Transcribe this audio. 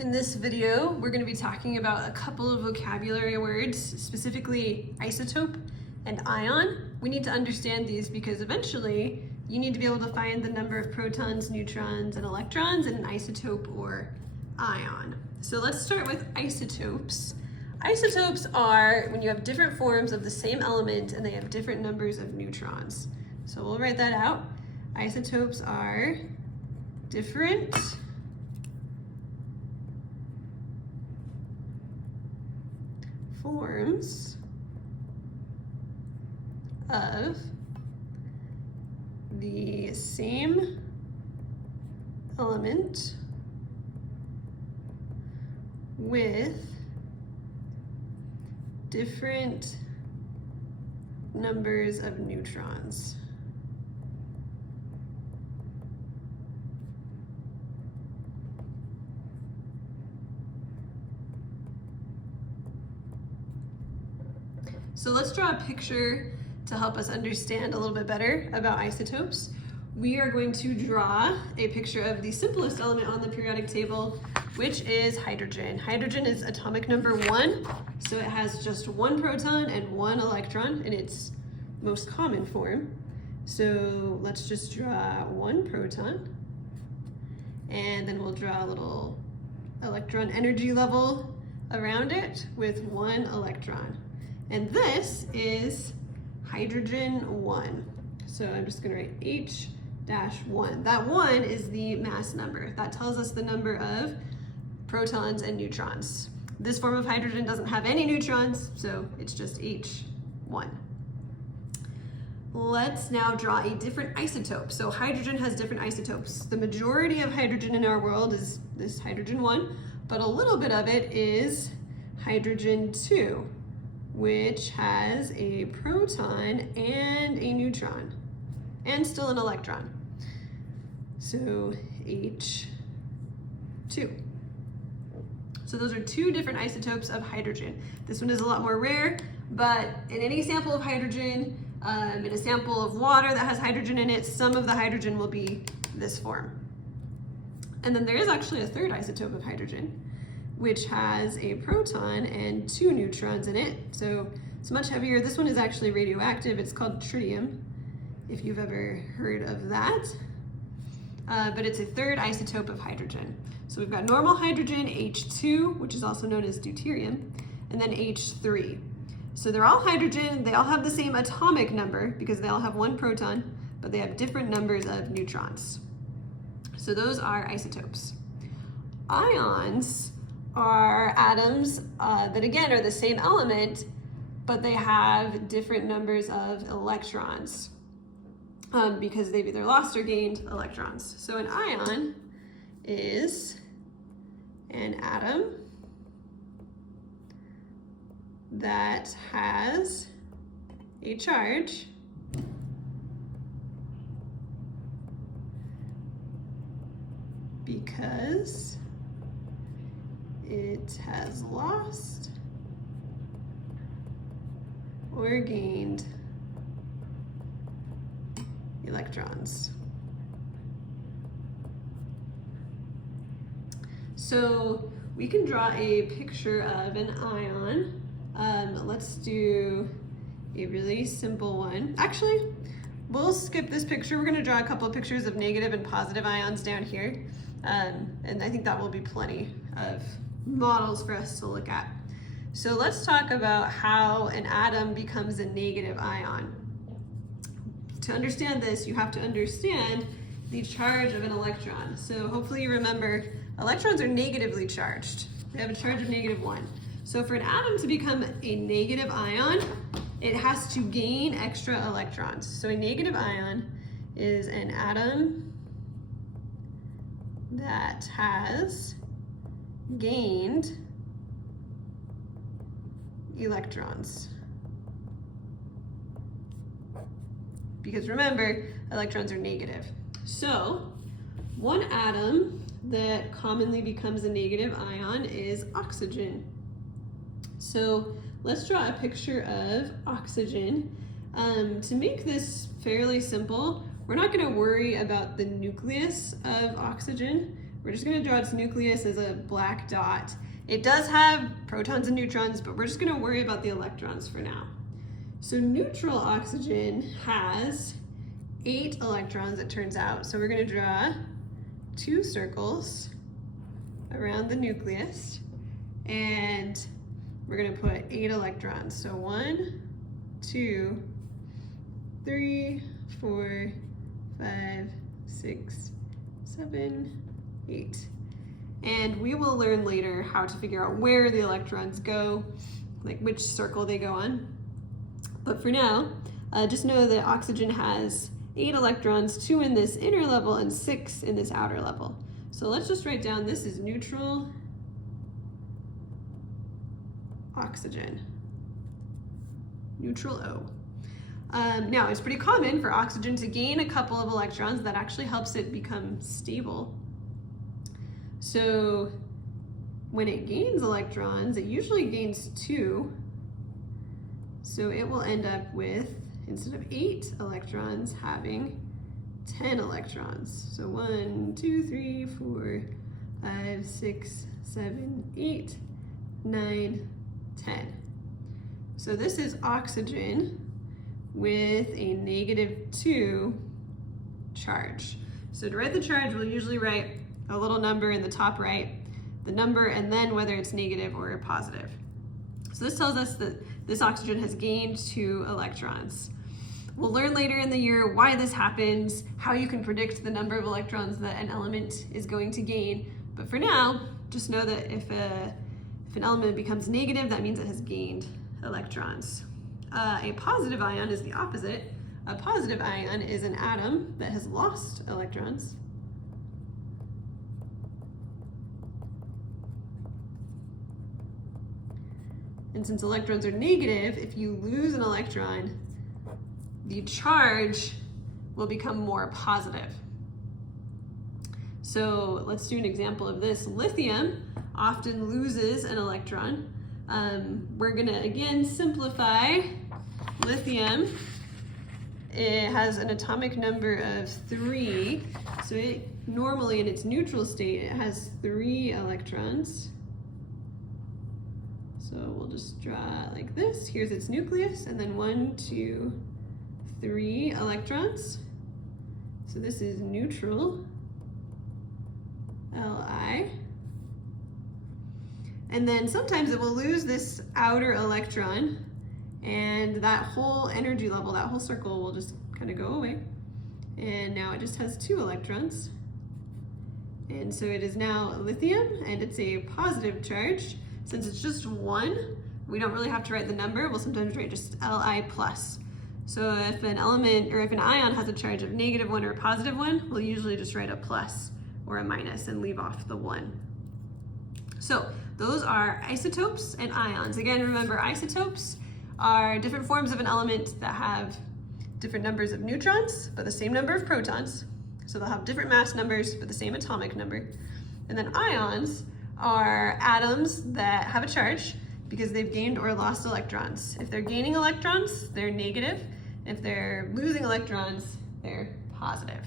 In this video, we're going to be talking about a couple of vocabulary words, specifically isotope and ion. We need to understand these because eventually you need to be able to find the number of protons, neutrons, and electrons in an isotope or ion. So let's start with isotopes. Isotopes are when you have different forms of the same element and they have different numbers of neutrons. So we'll write that out. Isotopes are different forms of the same element with different numbers of neutrons. So let's draw a picture to help us understand a little bit better about isotopes. We are going to draw a picture of the simplest element on the periodic table, which is hydrogen. Hydrogen is atomic number 1, so it has just one proton and one electron in its most common form. So let's just draw one proton, and then we'll draw a little electron energy level around it with one electron. And this is hydrogen 1. So I'm just going to write H-1. That 1 is the mass number. That tells us the number of protons and neutrons. This form of hydrogen doesn't have any neutrons, so it's just H1. Let's now draw a different isotope. So hydrogen has different isotopes. The majority of hydrogen in our world is this hydrogen 1, but a little bit of it is hydrogen 2. Which has a proton and a neutron, and still an electron. So H2. So those are two different isotopes of hydrogen. This one is a lot more rare, but in any sample of hydrogen, in a sample of water that has hydrogen in it, some of the hydrogen will be this form. And then there is actually a third isotope of hydrogen, which has a proton and 2 neutrons in it. So it's much heavier. This one is actually radioactive. It's called tritium, if you've ever heard of that. But it's a third isotope of hydrogen. So we've got normal hydrogen, H2, which is also known as deuterium, and then H3. So they're all hydrogen. They all have the same atomic number because they all have one proton, but they have different numbers of neutrons. So those are isotopes. Ions are atoms that again are the same element, but they have different numbers of electrons because they've either lost or gained electrons. So an ion is an atom that has a charge because it has lost or gained electrons. So we can draw a picture of an ion. Let's do a really simple one. Actually, we'll skip this picture. We're going to draw a couple of pictures of negative and positive ions down here. And I think that will be plenty of models for us to look at. So let's talk about how an atom becomes a negative ion. To understand this, you have to understand the charge of an electron. So hopefully you remember electrons are negatively charged. They have a charge of -1. So for an atom to become a negative ion, it has to gain extra electrons. So a negative ion is an atom that has gained electrons. Because remember, electrons are negative. So one atom that commonly becomes a negative ion is oxygen. So let's draw a picture of oxygen. To make this fairly simple, we're not going to worry about the nucleus of oxygen. We're just gonna draw its nucleus as a black dot. It does have protons and neutrons, but we're just gonna worry about the electrons for now. So neutral oxygen has 8 electrons, it turns out. So we're gonna draw 2 circles around the nucleus, and we're gonna put 8 electrons. So 1, 2, 3, 4, 5, 6, 7, 8. And we will learn later how to figure out where the electrons go, like which circle they go on. But for now, just know that oxygen has 8 electrons, 2 in this inner level and 6 in this outer level. So let's just write down this is neutral oxygen, neutral O. Now, it's pretty common for oxygen to gain a couple of electrons. That actually helps it become stable. So when it gains electrons, it usually gains 2. So it will end up with, instead of 8 electrons, having 10 electrons. So 1, 2, 3, 4, 5, 6, 7, 8, 9, 10. So this is oxygen with a -2 charge. So to write the charge, we'll usually write a little number in the top right, the number, and then whether it's negative or positive. So this tells us that this oxygen has gained 2 electrons. We'll learn later in the year why this happens, how you can predict the number of electrons that an element is going to gain. But for now, just know that if an element becomes negative, that means it has gained electrons. A positive ion is the opposite. A positive ion is an atom that has lost electrons. And since electrons are negative, if you lose an electron, the charge will become more positive. So let's do an example of this. Lithium often loses an electron. We're gonna again simplify lithium. It has an atomic number of 3. So it normally in its neutral state, it has 3 electrons. So we'll just draw it like this. Here's its nucleus, and then 1, 2, 3 electrons. So this is neutral, Li. And then sometimes it will lose this outer electron, and that whole energy level, that whole circle will just kind of go away. And now it just has 2 electrons. And so it is now lithium, and it's a positive charge. Since it's just 1, we don't really have to write the number. We'll sometimes write just Li+. So if an element, or if an ion has a charge of -1 or +1, we'll usually just write a plus or a minus and leave off the 1. So those are isotopes and ions. Again, remember, isotopes are different forms of an element that have different numbers of neutrons, but the same number of protons. So they'll have different mass numbers, but the same atomic number. And then ions are atoms that have a charge because they've gained or lost electrons. If they're gaining electrons, they're negative. If they're losing electrons, they're positive.